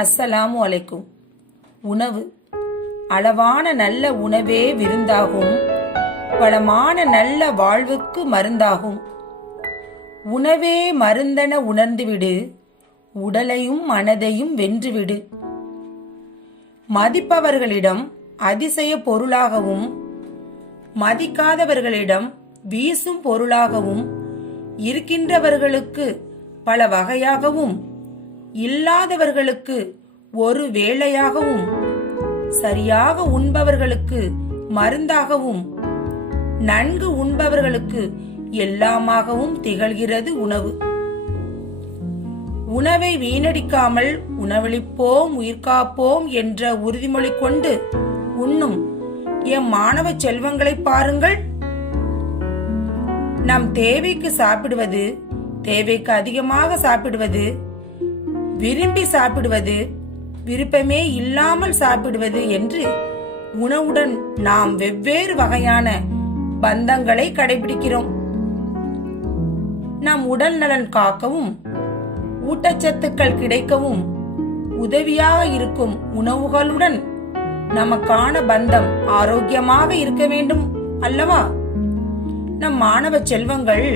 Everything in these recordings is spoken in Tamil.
அஸ்ஸலாமு அலைக்கும். உணவு அளவான நல்ல உணவே விருந்தாகும், வளமான நல்ல வாழ்வுக்கு மருந்தாகும். உணவே மருந்தென உணர்ந்துவிடு, உடலையும் மனதையும் வென்றுவிடு. மதிப்பவர்களிடம் அதிசய பொருளாகவும், மதிக்காதவர்களிடம் வீசும் பொருளாகவும், இருக்கின்றவர்களுக்கு பல வகையாகவும், இல்லாதவர்களுக்கு ஒரு வேளையாகவும், சரியாக உண்பவர்களுக்கு மருந்தாகவும், நன்கு உண்பவர்களுக்கு எல்லாமாகவும் திகழ்கிறது உணவு. உணவை வீணடிக்காமல் உணவளிப்போம் உயிர்காப்போம் என்ற உறுதிமொழி கொண்டு உண்ணும் எம் மாணவ செல்வங்களை பாருங்கள். நம் தேவைக்கு சாப்பிடுவது, தேவைக்கு அதிகமாக சாப்பிடுவது, விரும்பி சாப்பிடுவது, விருப்பமே இல்லாமல் சாப்பிடுவது என்று உணவுடன் நாம் வெவ்வேறு வகையான பந்தங்களை கடைபிடிக்கிறோம். நம் உடல் நலன் காக்கவும், ஊட்டச்சத்துக்கள் கிடைக்கவும் உதவியாக இருக்கும் உணவுகளுடன் நமக்கான பந்தம் ஆரோக்கியமாக இருக்க வேண்டும் அல்லவா? நம் மாணவ செல்வங்கள்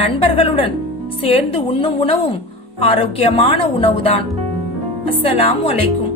நண்பர்களுடன் சேர்ந்து உண்ணும் உணவும் ஆரோக்கியமான உணவுதான். அஸ்ஸலாமு அலைக்கும்.